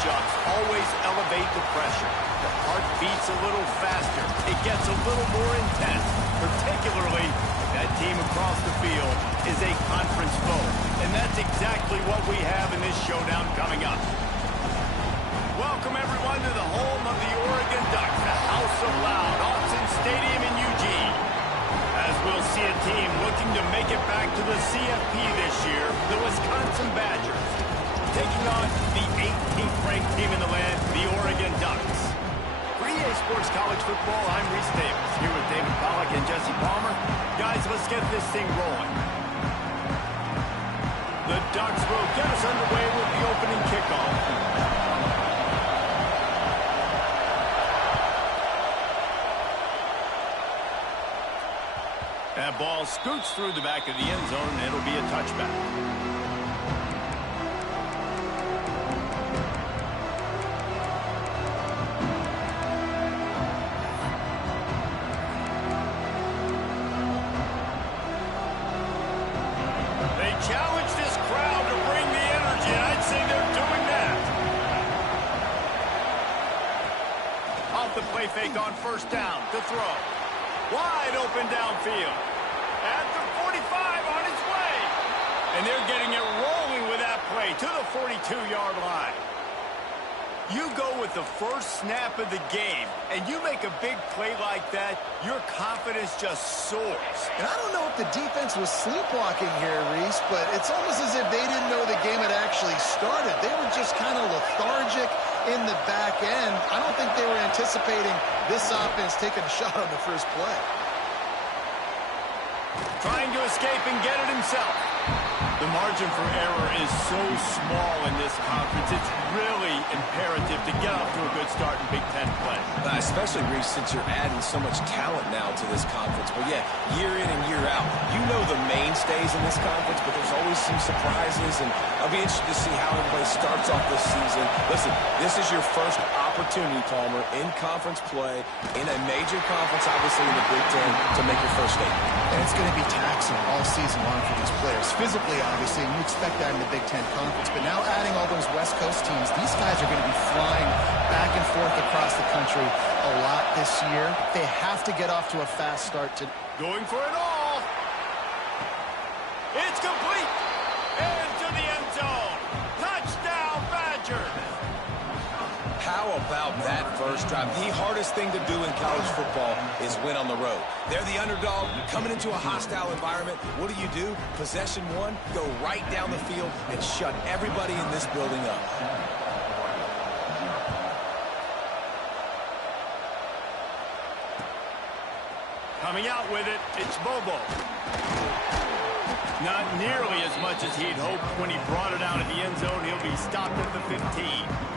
matchups always elevate the pressure. The heart beats a little faster. It gets a little more intense, particularly if that team across the field is a conference foe. And that's exactly what we have in this showdown coming up. Welcome, everyone, to the home of the Oregon Ducks, the House of Loud, Autzen Stadium in Eugene. As we'll see a team looking to make it back to the CFP this year, the Wisconsin Badgers, taking on the 18th ranked team in the land, the Oregon Ducks. For EA Sports College Football, I'm Reese Davis, here with David Pollack and Jesse Palmer. Guys, let's get this thing rolling. The Ducks will get us underway with the opening kickoff. That ball scoots through the back of the end zone, and it'll be a touchback. They challenge this crowd to bring the energy, and I'd say they're doing that. Off the play fake on first down to throw. Wide open downfield. At the 45 on its way. And they're getting it rolling with that play to the 42-yard line. You go with the first snap of the game, and you make a big play like that, your confidence just soars. And I don't know if the defense was sleepwalking here, Reese, but it's almost as if they didn't know the game had actually started. They were just kind of lethargic in the back end. I don't think they were anticipating this offense taking a shot on the first play. Trying to escape and get it himself. The margin for error is so small in this conference. It's really imperative to get off to a good start in Big Ten play. Especially, Reese, since you're adding so much talent now to this conference. But yeah, year in and year out, you know the mainstays in this conference, but there's always some surprises, and I'll be interested to see how everybody starts off this season. Listen, this is your first opportunity, Palmer, in conference play, in a major conference, obviously in the Big Ten, to make your first statement. And it's going to be taxing all season long for these players. Physically, obviously, and you expect that in the Big Ten Conference. But now adding all those West Coast teams, these guys are going to be flying back and forth across the country a lot this year. They have to get off to a fast start. Going for it all. It's complete. Into the end zone. Touchdown, Badgers. How about that first drive? The hardest thing to do in college football is win on the road. They're the underdog, coming into a hostile environment. What do? Possession one, go right down the field and shut everybody in this building up. Coming out with it, it's Bobo. Not nearly as much as he'd hoped when he brought it out of the end zone. He'll be stopped at the 15.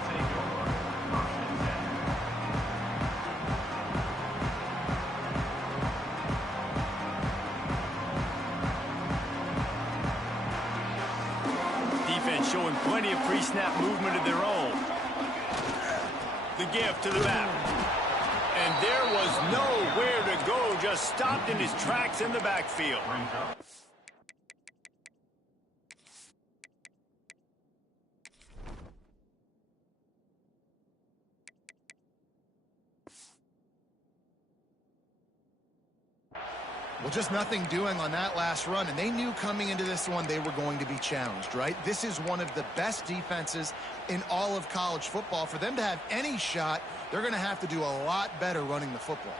Showing plenty of pre-snap movement of their own. The give to the back. And there was nowhere to go, just stopped in his tracks in the backfield. Well, just nothing doing on that last run, and they knew coming into this one they were going to be challenged, right? This is one of the best defenses in all of college football. For them to have any shot, they're going to have to do a lot better running the football.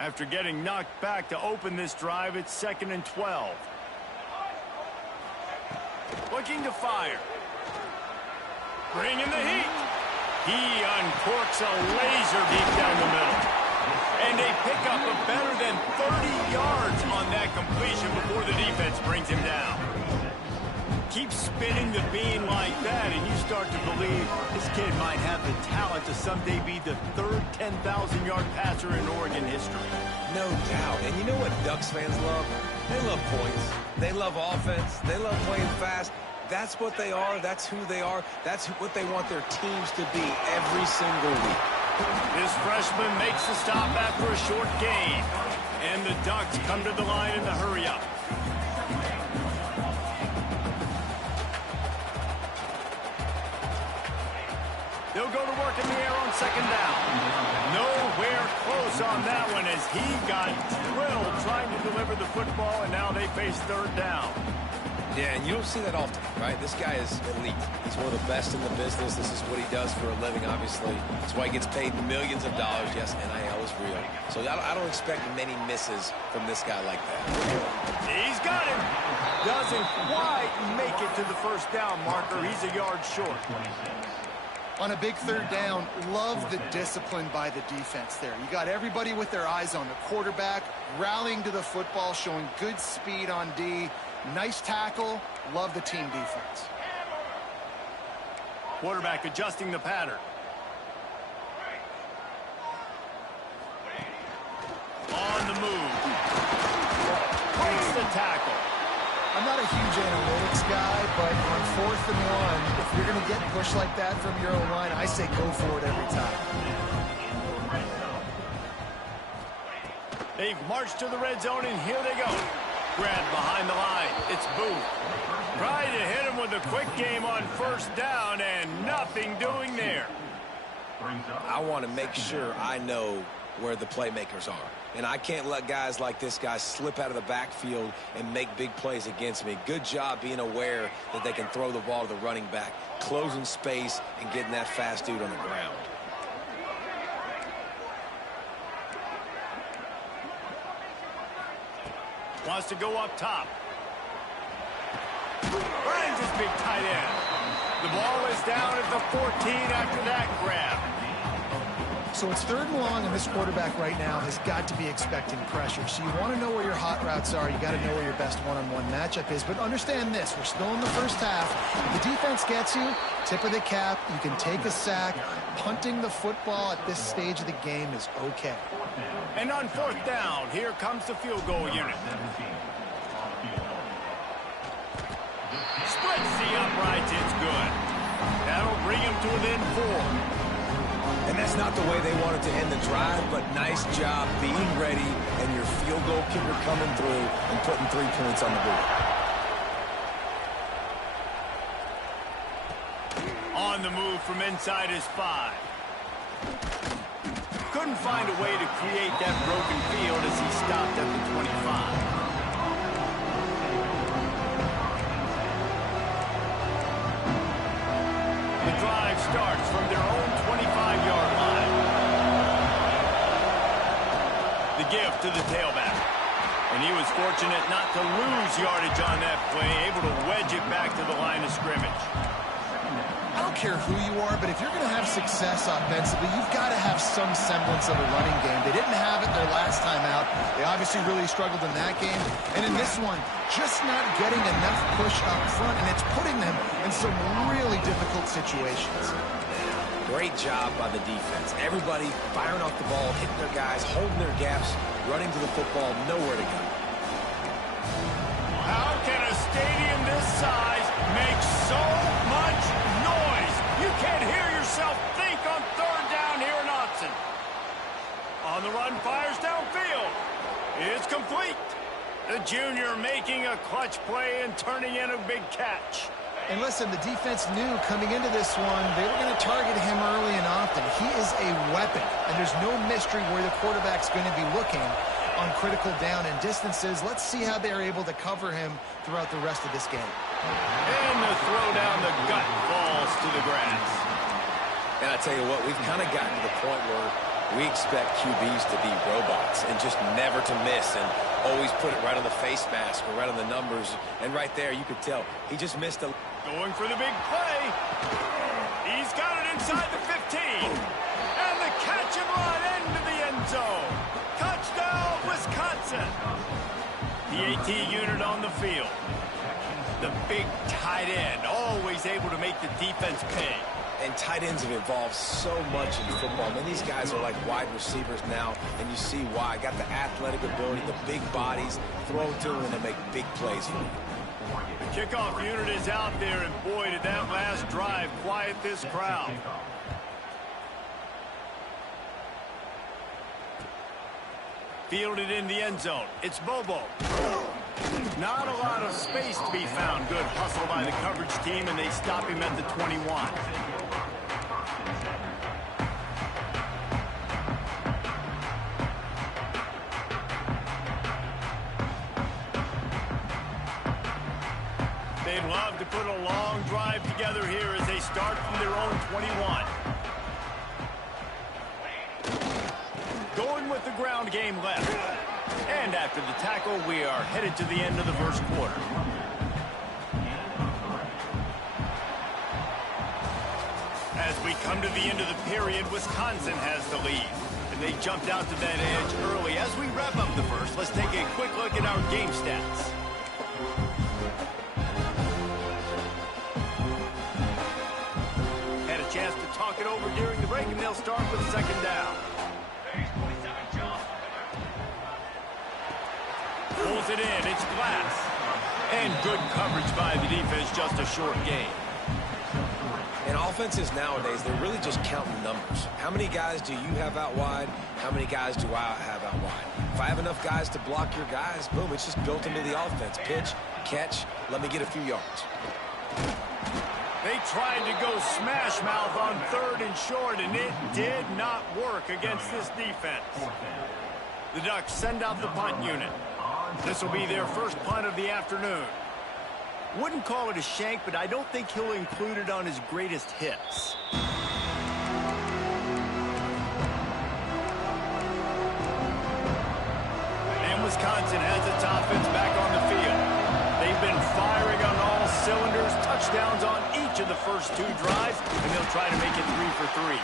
After getting knocked back to open this drive, it's 2nd and 12. Looking to fire. Bring in the heat. He uncorks a laser deep down the middle. And a pickup of better than 30 yards on that completion before the defense brings him down. Keep spinning the bean like that, and you start to believe this kid might have the talent to someday be the third 10,000-yard passer in Oregon history. No doubt. And you know what Ducks fans love? They love points. They love offense. They love playing fast. That's what they are. That's who they are. That's what they want their teams to be every single week. This freshman makes the stop after a short gain. And the Ducks come to the line in the hurry-up. go to work in the air on second down. Nowhere close on that one as he got drilled trying to deliver the football, and now they face third down. Yeah, and you don't see that often, right? This guy is elite. He's one of the best in the business. This is what he does for a living, obviously. That's why he gets paid millions of dollars. Yes, NIL is real. So I don't expect many misses from this guy like that. He's got him. Doesn't quite make it to the first down marker. He's a yard short. On a big third down, love the discipline by the defense there. You got everybody with their eyes on the quarterback, rallying to the football, showing good speed on D. Nice tackle. Love the team defense. Quarterback adjusting the pattern. On the move. Breaks the tackle. I'm not a huge analytics guy, but on 4th and 1, if you're going to get pushed like that from your own line, I say go for it every time. They've marched to the red zone, and here they go. Grab behind the line. It's Booth. Trying to hit him with a quick game on first down, and nothing doing there. I want to make sure I know where the playmakers are. And I can't let guys like this guy slip out of the backfield and make big plays against me. Good job being aware that they can throw the ball to the running back, closing space, and getting that fast dude on the ground. Wants to go up top. Finds his big tight end. The ball is down at the 14 after that grab. So it's 3rd and long, and this quarterback right now has got to be expecting pressure. So you want to know where your hot routes are. You got to know where your best one-on-one matchup is. But understand this, we're still in the first half. If the defense gets you, tip of the cap, you can take a sack. Punting the football at this stage of the game is okay. And on 4th down, here comes the field goal unit. Splits the uprights, it's good. That'll bring him to within 4. And that's not the way they wanted to end the drive, but nice job being ready and your field goal kicker coming through and putting 3 points on the board. On the move from inside his 5. Couldn't find a way to create that broken field as he stopped at the 25. The drive starts from their own 25-yard line. The give to the tailback. And he was fortunate not to lose yardage on that play, able to wedge it back to the line of scrimmage. I don't care who you are, but if you're going to have success offensively, you've got to have some semblance of a running game. They didn't have it their last time out. They obviously really struggled in that game. And in this one, just not getting enough push up front, and it's putting them in some really difficult situations. Great job by the defense. Everybody firing off the ball, hitting their guys, holding their gaps, running to the football, nowhere to go. How can a stadium this size make so much noise? You can't hear yourself think on 3rd down here in Autzen. On the run, fires downfield. It's complete. The junior making a clutch play and turning in a big catch. And listen, the defense knew coming into this one, they were going to target him early and often. He is a weapon, and there's no mystery where the quarterback's going to be looking on critical down and distances. Let's see how they're able to cover him throughout the rest of this game. And the throw down the gut falls to the grass. And I tell you what, we've kind of gotten to the point where we expect QBs to be robots and just never to miss and always put it right on the face mask or right on the numbers. And right there, you could tell he just missed a... Going for the big play. He's got it inside the 15. And the catch and run into the end zone. Touchdown, Wisconsin. The AT unit on the field. The big tight end, always able to make the defense pay. And tight ends have evolved so much in football. I mean, these guys are like wide receivers now, and you see why. Got the athletic ability, the big bodies, throw to them, and they make big plays for you. The kickoff unit is out there, and boy, did that last drive quiet this crowd. Fielded in the end zone. It's Bobo. Not a lot of space to be found. Good hustle by the coverage team, and they stop him at the 21. 21. Going with the ground game left. And after the tackle, we are headed to the end of the first quarter. As we come to the end of the period, Wisconsin has the lead. And they jumped out to that edge early. As we wrap up the first, let's take a quick look at our game stats. Had a chance to talk it over during the break, and they'll start with second down. Pulls it in, it's Glass. And good coverage by the defense, just a short gain. And offenses nowadays, they're really just counting numbers. How many guys do you have out wide? How many guys do I have out wide? If I have enough guys to block your guys, boom, it's just built into the offense. Pitch, catch, let me get a few yards. They tried to go smash mouth on 3rd and short, and it did not work against this defense. The Ducks send out the punt unit. This will be their first punt of the afternoon. Wouldn't call it a shank, but I don't think he'll include it on his greatest hits. And Wisconsin has its offense back on the field. They've been firing on all cylinders, touchdowns on each of the first 2 drives, and they'll try to make it 3 for 3.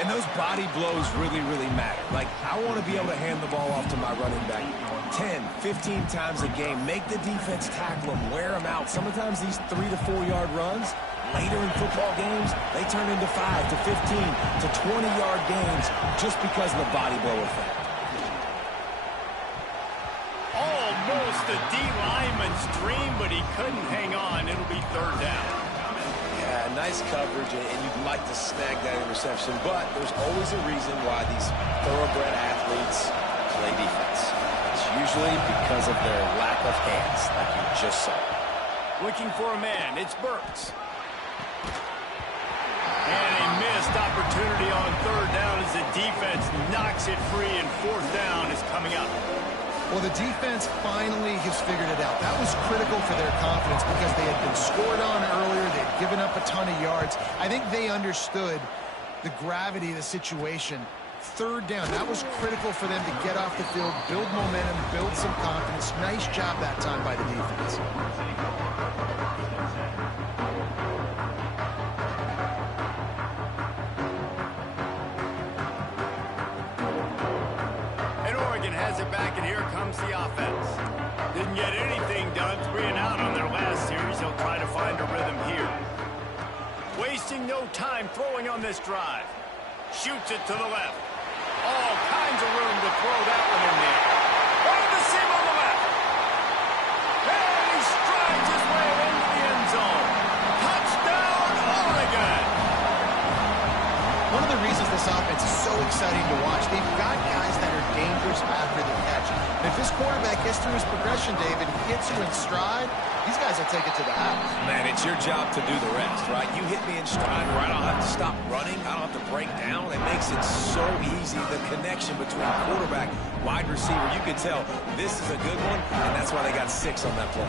And those body blows really, really matter. Like, I want to be able to hand the ball off to my running back 10, 15 times a game. Make the defense tackle them, wear them out. Sometimes these 3 to 4 yard runs, later in football games, they turn into 5 to 15 to 20-yard games just because of the body blow effect. Almost a D-lineman's dream, but he couldn't hang on. It'll be 3rd down. Yeah, nice coverage, and you'd like to snag that interception, but there's always a reason why these thoroughbred athletes play defense. It's usually because of their lack of hands, like you just saw. Looking for a man, it's Burks. And a missed opportunity on 3rd down as the defense knocks it free, and 4th down is coming up. Well, the defense finally has figured it out. That was critical for their confidence because they had been scored on earlier. They had given up a ton of yards. I think they understood the gravity of the situation. 3rd down, that was critical for them to get off the field, build momentum, build some confidence. Nice job that time by the defense. Has it back, and here comes the offense. Didn't get anything done, 3 and out on their last series. They'll try to find a rhythm here. Wasting no time throwing on this drive. Shoots it to the left. All kinds of room to throw that one in there. Over the seam on the left. And he strides his way into the end zone. Touchdown, Oregon! One of the reasons this offense is so exciting to watch, they've got guys that are dangerous after the catch. And if this quarterback gets through his progression, David, hits you in stride, these guys will take it to the house. Man, it's your job to do the rest, right? You hit me in stride where I don't have to stop running. I don't have to break down. It makes it so easy. The connection between quarterback, wide receiver, you can tell this is a good one, and that's why they got 6 on that play.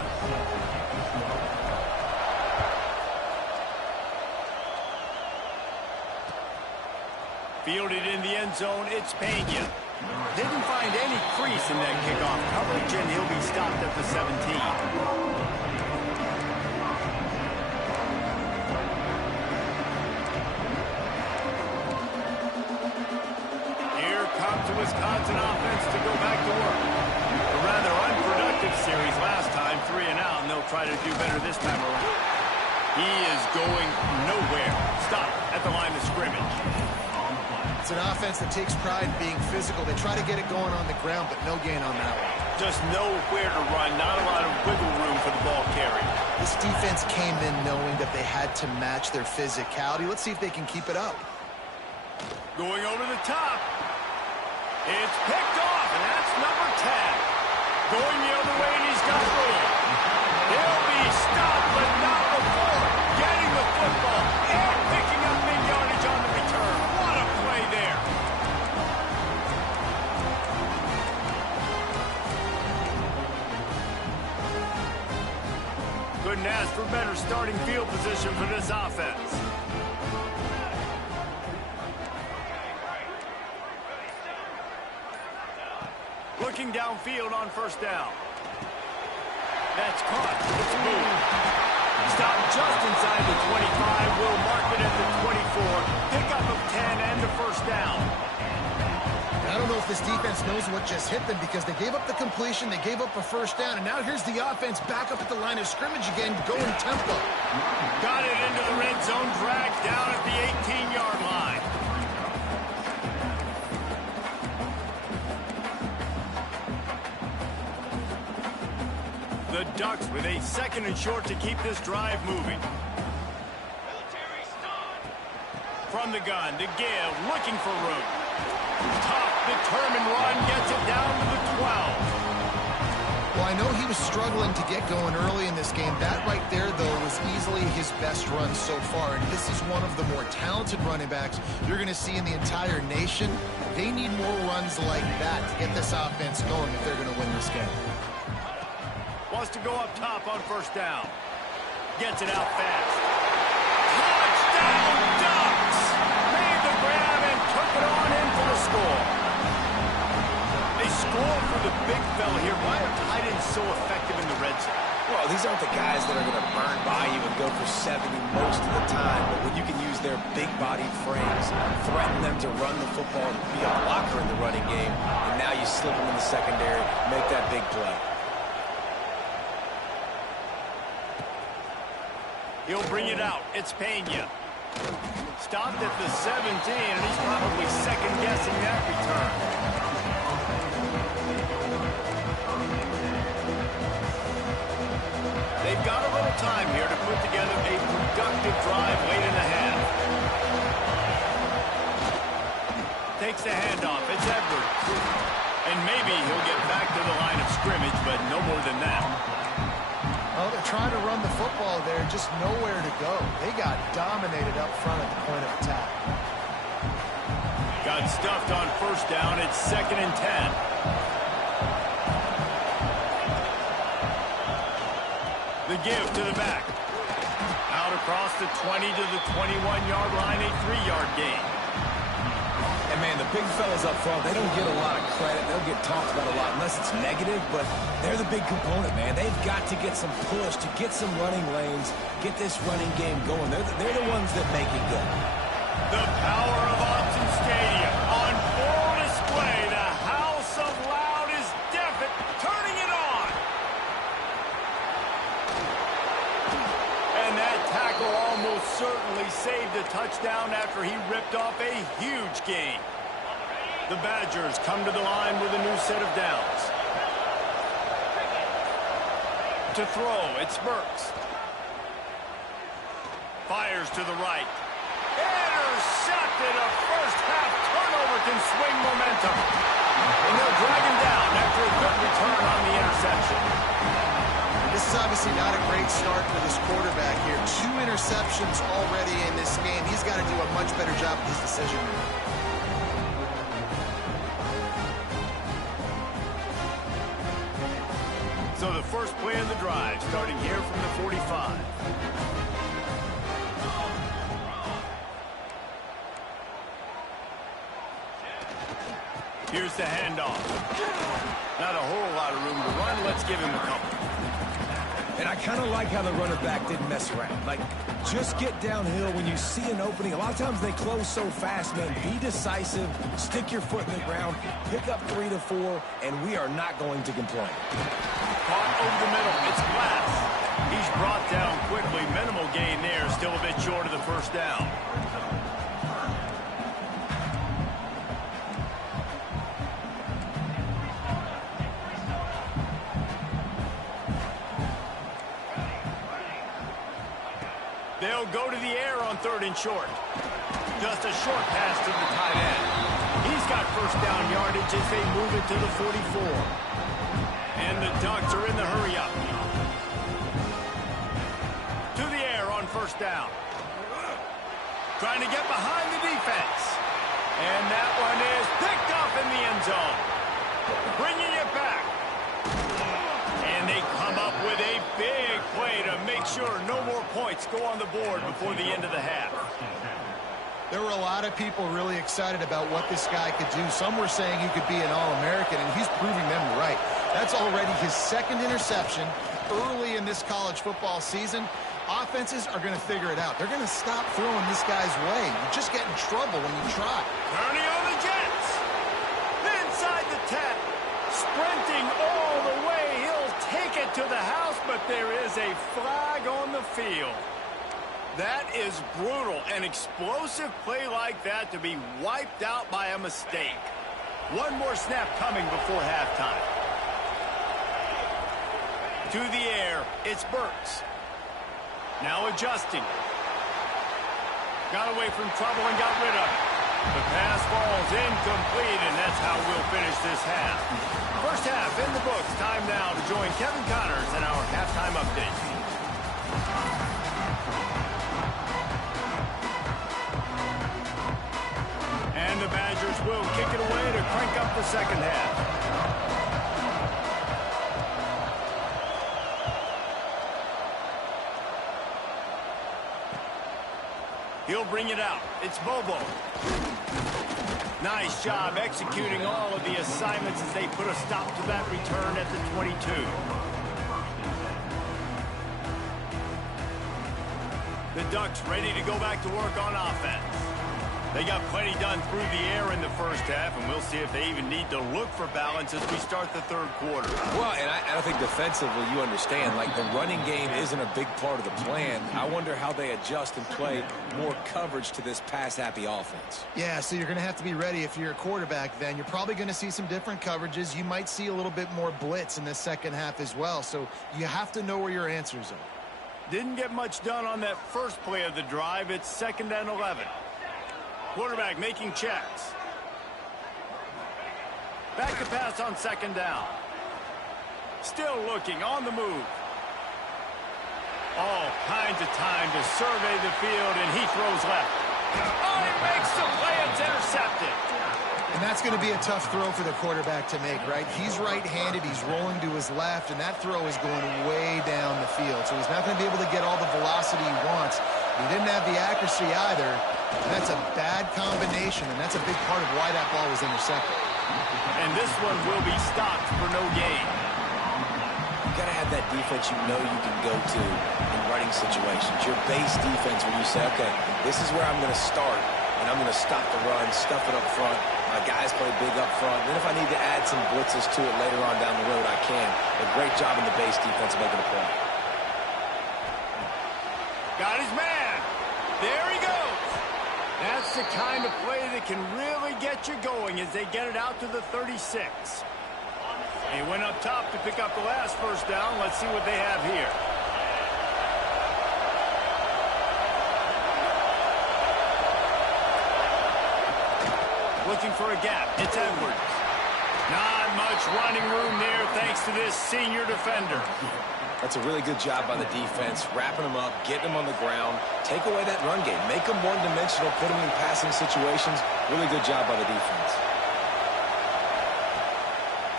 Fielded in the end zone, it's Pena. Didn't find any crease in that kickoff coverage, and he'll be stopped at the 17. Here comes the Wisconsin offense to go back to work. A rather unproductive series last time, 3 and out, and they'll try to do better this time around. He is going nowhere. Stop at the line of scrimmage. It's an offense that takes pride in being physical. They try to get it going on the ground, but no gain on that one. Just nowhere to run. Not a lot of wiggle room for the ball carrier. This defense came in knowing that they had to match their physicality. Let's see if they can keep it up. Going over the top. It's picked off, and that's number 10. Going the other way, and he's got room. He'll be stopped, but not before getting the football and picking up big yardage on the return. What a play there. Couldn't ask for better starting field position for this offense. looking downfield on first down. That's caught. It's moved. Stop just inside the 25. Will mark it at the 24. Pickup of 10 and a first down. I don't know if this defense knows what just hit them because they gave up the completion, they gave up a first down, and now here's the offense back up at the line of scrimmage again, going tempo. Got it into the red zone, dragged down at the 18-yard line. The Ducks with a second and short to keep this drive moving. From the gun, to give, looking for room. Tough, determined run, gets it down to the 12. Well, I know he was struggling to get going early in this game. That right there, though, was easily his best run so far. And this is one of the more talented running backs you're going to see in the entire nation. They need more runs like that to get this offense going if they're going to win this game. Wants to go up top on first down. Gets it out fast. Touchdown, Ducks! Made the grab and took it on in for the score. They score for the big fella here. Why are tight ends so effective in the red zone? Well, these aren't the guys that are going to burn by you and go for 70 most of the time, but when you can use their big-bodied frames, threaten them to run the football and be a blocker in the running game, and now you slip them in the secondary, make that big play. He'll bring it out. It's Pena. Stopped at the 17, and he's probably second-guessing that return. They've got a little time here to put together a productive drive late in the half. Takes the handoff. It's Edwards. And maybe he'll get back to the line of scrimmage, but no more than that. Well, they're trying to run the football there, just nowhere to go. They got dominated up front at the point of attack. Got stuffed on first down. It's 2nd and 10. The give to the back. Out across the 20 to the 21-yard line, a 3-yard gain. And, man, the big fellas up front, they don't get a lot of credit. They'll get talked about a lot unless it's negative, but they're the big component, man. They've got to get some push, to get some running lanes, get this running game going. They're the ones that make it go. The power of Autzen Stadium on full display. The house of loud is deafened, turning it on. And that tackle almost certainly saved a touchdown after he ripped off a huge gain. The Badgers come to the line with a new set of downs. To throw, it's Burks. Fires to the right. Intercepted. A first-half turnover can swing momentum. And they'll drag him down after a good return on the interception. This is obviously not a great start for this quarterback here. 2 interceptions already in this game. He's got to do a much better job with his decision. So the first play of the drive, starting here from the 45. Here's the handoff. Not a whole lot of room to run. Let's give him a couple. And I kind of like how the running back didn't mess around. Like, just get downhill when you see an opening. A lot of times they close so fast, man. Be decisive, stick your foot in the ground, pick up 3 to 4, and we are not going to complain. Caught over the middle. It's Glass. He's brought down quickly. Minimal gain there. Still a bit short of the first down. They'll go to the air on 3rd and short. Just a short pass to the tight end. He's got first down yardage as they move it to the 44. And the Ducks are in the hurry-up. To the air on first down. Trying to get behind the defense. And that one is picked up in the end zone. Bringing it back. And they come up with a big play to make sure no more points go on the board before the end of the half. There were a lot of people really excited about what this guy could do. Some were saying he could be an All-American, and he's proving them right. That's already his second interception early in this college football season. Offenses are going to figure it out. They're going to stop throwing this guy's way. You just get in trouble when you try. Turning on the Jets. Inside the 10. Sprinting all the way. He'll take it to the house, but there is a flag on the field. That is brutal. An explosive play like that to be wiped out by a mistake. One more snap coming before halftime. To the air, it's Burks. Now adjusting. Got away from trouble and got rid of it. The pass falls incomplete, and that's how we'll finish this half. First half in the books. Time now to join Kevin Connors in our halftime update. And the Badgers will kick it away to crank up the second half. He'll bring it out. It's Bobo. Nice job executing all of the assignments as they put a stop to that return at the 22. The Ducks ready to go back to work on offense. They got plenty done through the air in the first half, and we'll see if they even need to look for balance as we start the third quarter. Well, and I think defensively, you understand, like the running game isn't a big part of the plan. I wonder how they adjust and play more coverage to this pass-happy offense. Yeah, so you're going to have to be ready if you're a quarterback then. You're probably going to see some different coverages. You might see a little bit more blitz in the second half as well, so you have to know where your answers are. Didn't get much done on that first play of the drive. It's 2nd and 11. Quarterback making checks. Back to pass on 2nd down. Still looking on the move. All kinds of time to survey the field, and he throws left. Oh, he makes the play. It's intercepted. And that's going to be a tough throw for the quarterback to make, right? He's right-handed, he's rolling to his left, and that throw is going way down the field. So he's not going to be able to get all the velocity he wants. He didn't have the accuracy either. And that's a bad combination, and that's a big part of why that ball was intercepted. And this one will be stopped for no gain. You got to have that defense you know you can go to in running situations. Your base defense where you say, okay, this is where I'm going to start, and I'm going to stop the run, stuff it up front. My guys play big up front. Then if I need to add some blitzes to it later on down the road, I can. A great job in the base defense making a play. Got his man. There he goes. That's the kind of play that can really get you going as they get it out to the 36. He went up top to pick up the last first down. Let's see what they have here. Looking for a gap. It's Edwards. Not much running room there thanks to this senior defender. That's a really good job by the defense, wrapping them up, getting them on the ground, take away that run game, make them one-dimensional, put them in passing situations. Really good job by the defense.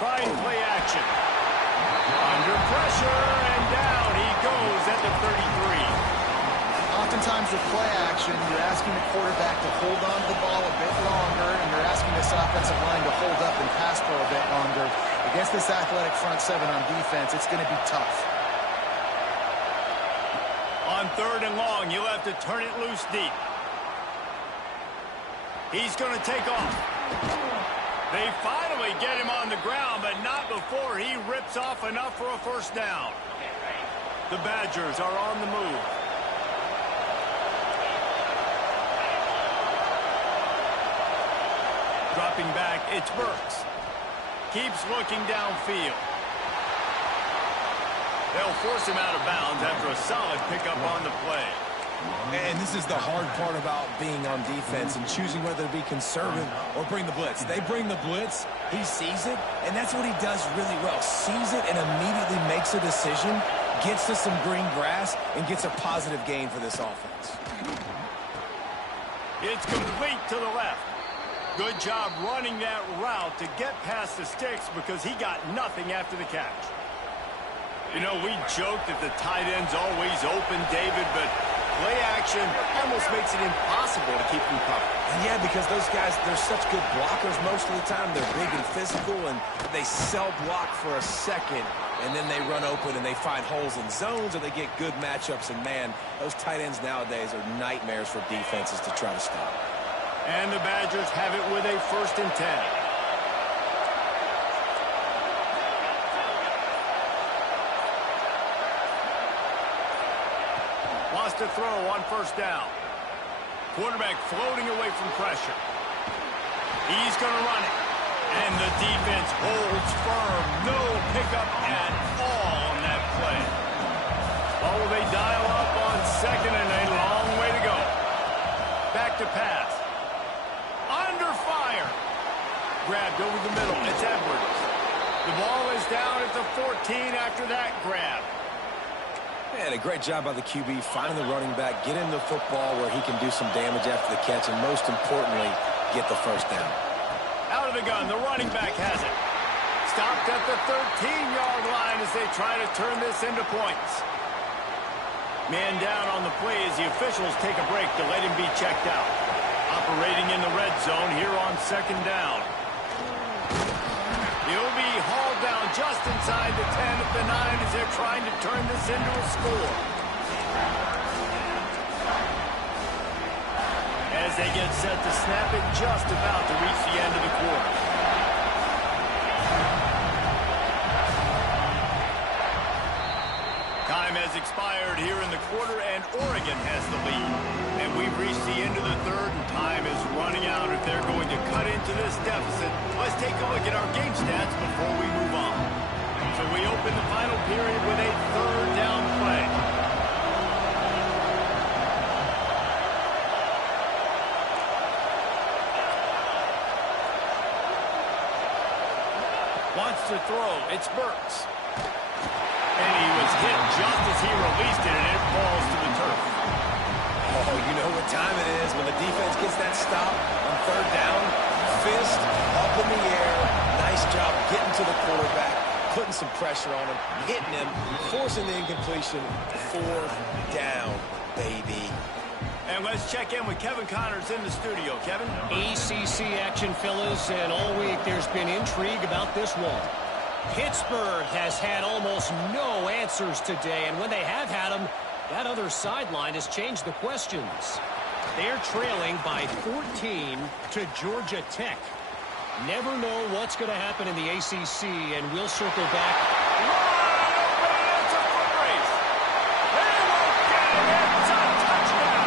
Trying play action. Under pressure, and down he goes at the 33. Oftentimes with play action, you're asking the quarterback to hold on to the ball a bit longer, and you're asking this offensive line to hold up and pass for a bit longer. Against this athletic front seven on defense, it's going to be tough. On 3rd and long, you'll have to turn it loose deep. He's going to take off. They finally get him on the ground, but not before he rips off enough for a first down. The Badgers are on the move. Dropping back, it's Burks. Keeps looking downfield. They'll force him out of bounds after a solid pickup on the play. And this is the hard part about being on defense and choosing whether to be conservative or bring the blitz. They bring the blitz, he sees it, and that's what he does really well. Sees it and immediately makes a decision, gets to some green grass, and gets a positive gain for this offense. It's complete to the left. Good job running that route to get past the sticks because he got nothing after the catch. You know, we joked that the tight end's always open, David, but play action almost makes it impossible to keep them covered. And yeah, because those guys, they're such good blockers most of the time. They're big and physical, and they sell block for a second, and then they run open and they find holes in zones, or they get good matchups. And, man, those tight ends nowadays are nightmares for defenses to try to stop. And the Badgers have it with a 1st and 10. Wants to throw on 1st down. Quarterback floating away from pressure. He's going to run it. And the defense holds firm. No pickup at all on that play. Oh, will they dial up on 2nd and a long way to go. Back to pass. Under fire. Grabbed over the middle. It's Edwards. The ball is down at the 14 after that grab. Man, a great job by the QB finding the running back, get him the football where he can do some damage after the catch, and most importantly, get the 1st down. Out of the gun, the running back has it. Stopped at the 13-yard line as they try to turn this into points. Man down on the play as the officials take a break to let him be checked out. Operating in the red zone here on 2nd down. He'll be hauled down just inside the 10 at the 9 as they're trying to turn this into a score. As they get set to snap it, just about to reach the end of the quarter. Time has expired here in the quarter, and Oregon has the lead. And we've reached the end of the 3rd, and time is running out if they're going to cut into this deficit. Let's take a look at our game stats before we move on. So we open the final period with a 3rd down play. Wants to throw. It's Burks. And he was hit just as he released it, and it falls to the turf. Oh, you know what time it is when the defense gets that stop on 3rd down. Fist up in the air. Nice job getting to the quarterback, putting some pressure on him, hitting him, forcing the incompletion. 4th down, baby. And let's check in with Kevin Connors in the studio. Kevin? ACC action, fellas, and all week there's been intrigue about this one. Pittsburgh has had almost no answers today, and when they have had them, that other sideline has changed the questions. They're trailing by 14 to Georgia Tech. Never know what's going to happen in the ACC, and we'll circle back. It's a foot race. They won't get it. It's a touchdown.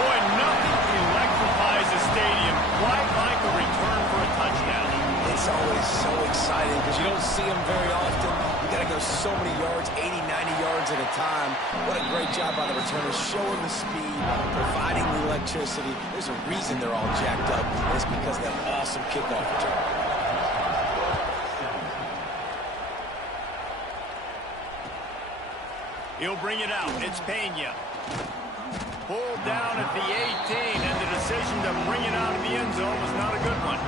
Boy, nothing electrifies a stadium quite like a return for a touchdown. It's always so exciting because you don't see them very often. You got to go so many yards, 80, 90 yards at a time. What a great job by the returners, showing the speed, providing the electricity. There's a reason they're all jacked up. It's because of that awesome kickoff return. He'll bring it out. It's Pena. Pulled down at the 18, and the decision to bring it out of the end zone was not a good one.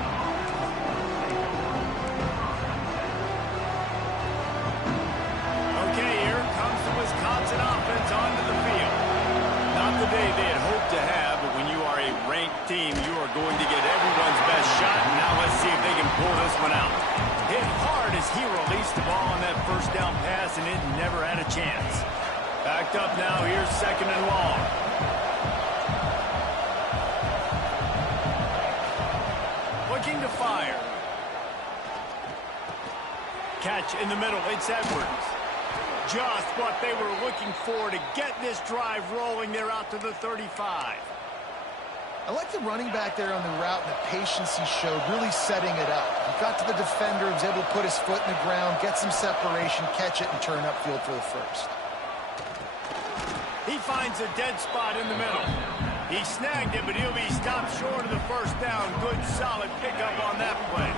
Wisconsin offense onto the field. Not the day they had hoped to have, but when you are a ranked team, you are going to get everyone's best shot. And now let's see if they can pull this one out. Hit hard as he released the ball on that 1st down pass, and it never had a chance. Backed up now, here's 2nd and long. Looking to fire. Catch in the middle, it's Edwards. Just what they were looking for to get this drive rolling. They're out to the 35. I like the running back there on the route and the patience he showed, really setting it up. He got to the defender, was able to put his foot in the ground, get some separation, catch it, and turn upfield for the 1st. He finds a dead spot in the middle. He snagged it, but he'll be stopped short of the 1st down. Good, solid pickup on that play.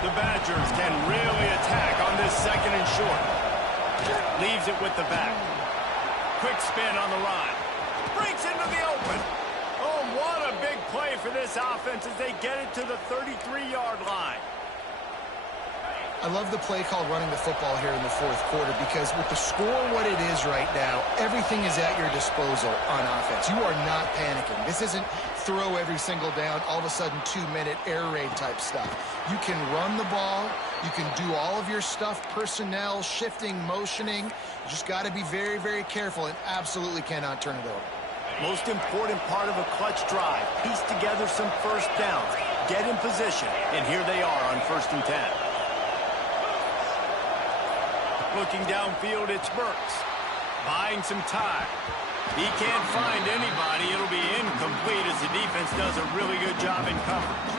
The Badgers can really attack on this 2nd and short. Leaves it with the back. Quick spin on the run. Breaks into the open. Oh, what a big play for this offense as they get it to the 33-yard line. I love the play called running the football here in the fourth quarter because with the score what it is right now, everything is at your disposal on offense. You are not panicking. This isn't throw every single down, all of a sudden 2-minute air raid type stuff. You can run the ball. You can do all of your stuff, personnel, shifting, motioning. You just got to be very, very careful and absolutely cannot turn it over. Most important part of a clutch drive, piece together some first downs, get in position, and here they are on 1st and 10. Looking downfield, it's Burks. Buying some time. He can't find anybody. It'll be incomplete as the defense does a really good job in coverage.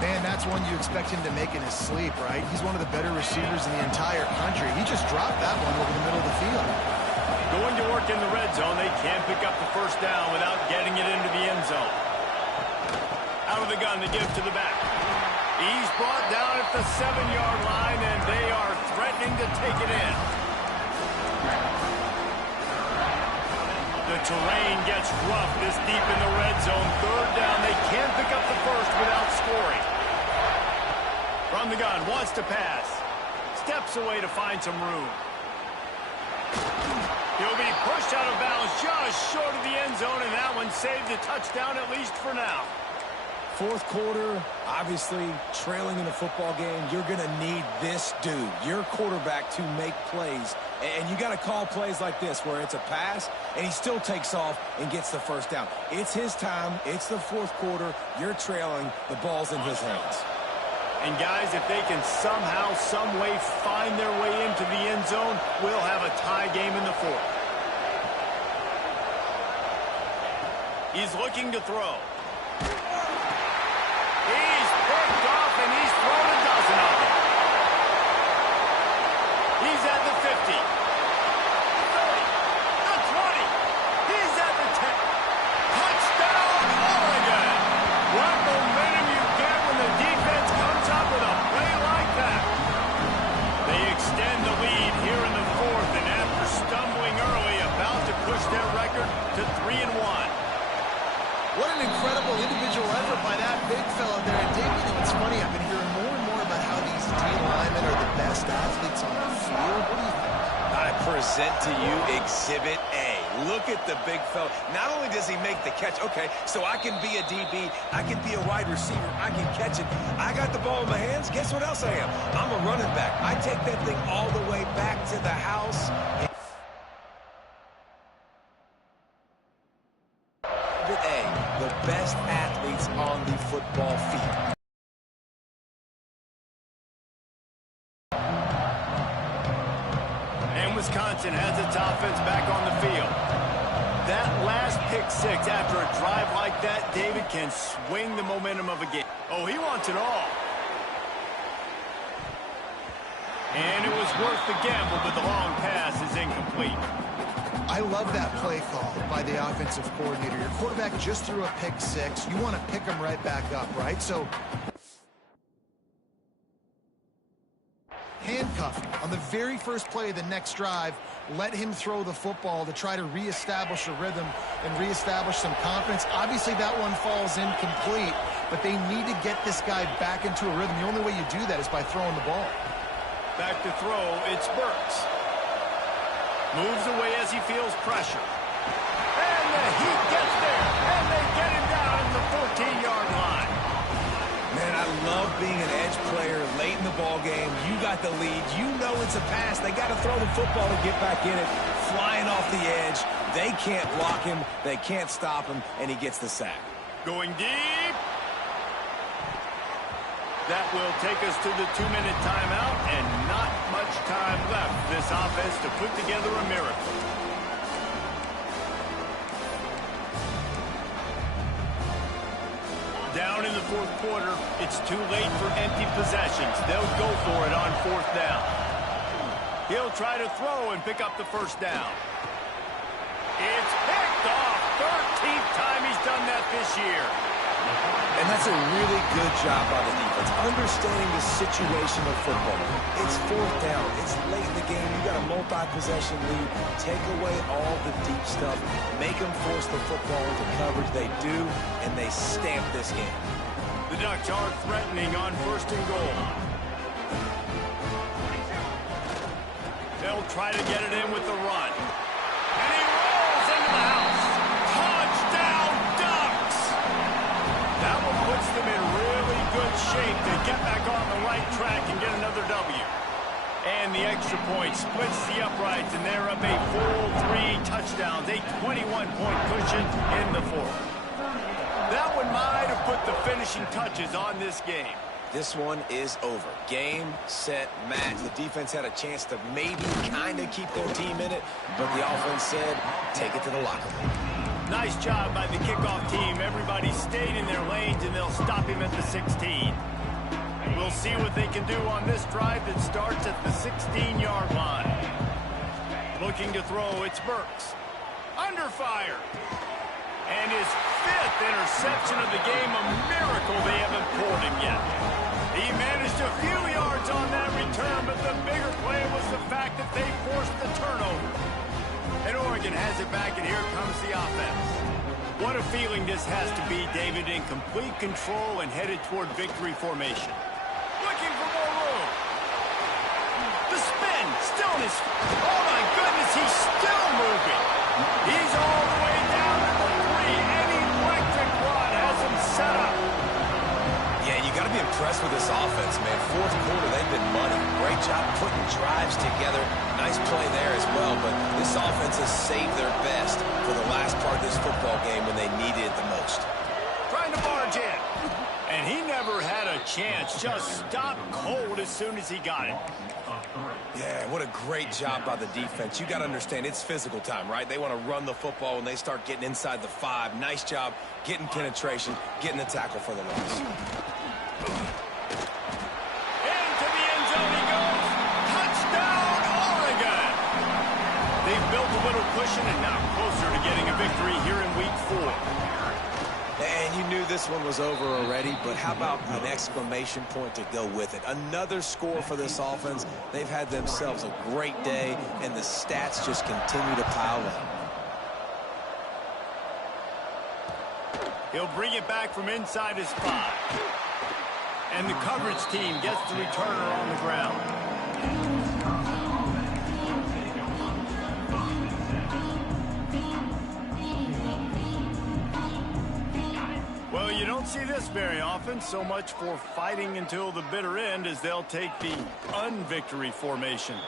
Man, that's one you expect him to make in his sleep, right? He's one of the better receivers in the entire country. He just dropped that one over the middle of the field. Going to work in the red zone, they can't pick up the first down without getting it into the end zone. Out of the gun, they give to the back. He's brought down at the 7-yard line, and they are threatening to take it in. The terrain gets rough this deep in the red zone. 3rd down, they can't pick up the first without scoring. From the gun, wants to pass. Steps away to find some room. He'll be pushed out of bounds just short of the end zone, and that one saved the touchdown at least for now. Fourth quarter, obviously trailing in a football game, you're going to need this dude, your quarterback, to make plays. And you got to call plays like this where it's a pass and he still takes off and gets the first down. It's his time. It's the fourth quarter. You're trailing. The ball's in his hands. And guys, if they can somehow, some way find their way into the end zone, we'll have a tie game in the fourth. He's looking to throw. He's picked off, and he's thrown a dozen of them. He's at the 50. The 30. The 20. He's at the 10. Touchdown, Oregon! What momentum you get when the defense comes up with a play like that. They extend the lead here in the fourth, and after stumbling early, about to push their record to 3-1. What an incredible individual effort by that big fella there. And Dave, you know, it's funny, I've been hearing more and more about how these D linemen are the best athletes on the field. What do you think? I present to you Exhibit A. Look at the big fella. Not only does he make the catch, okay, so I can be a DB, I can be a wide receiver, I can catch it. I got the ball in my hands. Guess what else I am? I'm a running back. I take that thing all the way back to the house. The best athletes on the football field. And Wisconsin has its offense back on the field. That last pick six after a drive like that, David can swing the momentum of a game. Oh, he wants it all. And it was worth the gamble, but the long pass is incomplete. I love that play call by the offensive coordinator. Your quarterback just threw a pick six. You want to pick him right back up, right? So handcuff him on the very first play of the next drive. Let him throw the football to try to reestablish a rhythm and reestablish some confidence. Obviously, that one falls incomplete, but they need to get this guy back into a rhythm. The only way you do that is by throwing the ball. Back to throw, it's Burks. Moves away as he feels pressure. And the heat gets there, and they get him down at the 14-yard line. Man, I love being an edge player late in the ball game. You got the lead. You know it's a pass. They got to throw the football to get back in it. Flying off the edge. They can't block him. They can't stop him, and he gets the sack. Going deep. That will take us to the 2-minute timeout, and not much time left for this offense to put together a miracle. Down in the fourth quarter, it's too late for empty possessions. They'll go for it on 4th down. He'll try to throw and pick up the first down. It's picked off. 13th time he's done that this year. And that's a really good job by the defense, understanding the situation of football. It's 4th down. It's late in the game. You got a multi-possession lead. Take away all the deep stuff. Make them force the football into coverage. They do, and they stamp this game. The Ducks are threatening on 1st and goal. They'll try to get it in with the run. And he rolls into the house. Touchdown, Ducks! That one puts them in really good shape to get back on the right track and get another W. And the extra point splits the uprights, and they're up a full 3 touchdowns, a 21-point cushion in the fourth. That one might have put the finishing touches on this game. This one is over. Game, set, match. The defense had a chance to maybe kind of keep their team in it, but the offense said, take it to the locker room. Nice job by the kickoff team. Everybody stayed in their lanes, and they'll stop him at the 16. We'll see what they can do on this drive that starts at the 16-yard line. Looking to throw, it's Burks. Under fire. And his 5th interception of the game, a miracle they haven't pulled him yet. He managed a few yards on that return, but the bigger play was the fact that they forced the turnover. And Oregon has it back, and here comes the offense. What a feeling this has to be, David, in complete control and headed toward victory formation. Looking for more room. The spin, still in his... Oh, my goodness, he's still moving. He's all the way down to the 3. An electric run has him set up. Yeah, you got to be impressed with this offense, man. Fourth quarter, they've been money. Great job putting drives together. Nice play there as well, but this offense has saved their best for the last part of this football game when they needed it the most. Trying to barge in. And he never had a chance. Just stopped cold as soon as he got it. Yeah, what a great job by the defense. You got to understand, it's physical time, right? They want to run the football when they start getting inside the 5. Nice job getting penetration, getting the tackle for the loss. Into the end zone he goes. Touchdown, Oregon! They've built a little cushion and now closer to getting a victory here in week 4. And you knew this one was over already, but how about an exclamation point to go with it? Another score for this offense. They've had themselves a great day, and the stats just continue to pile up. He'll bring it back from inside his 5. And the coverage team gets the returner on the ground. Well, you don't see this very often. So much for fighting until the bitter end as they'll take the unvictory formation.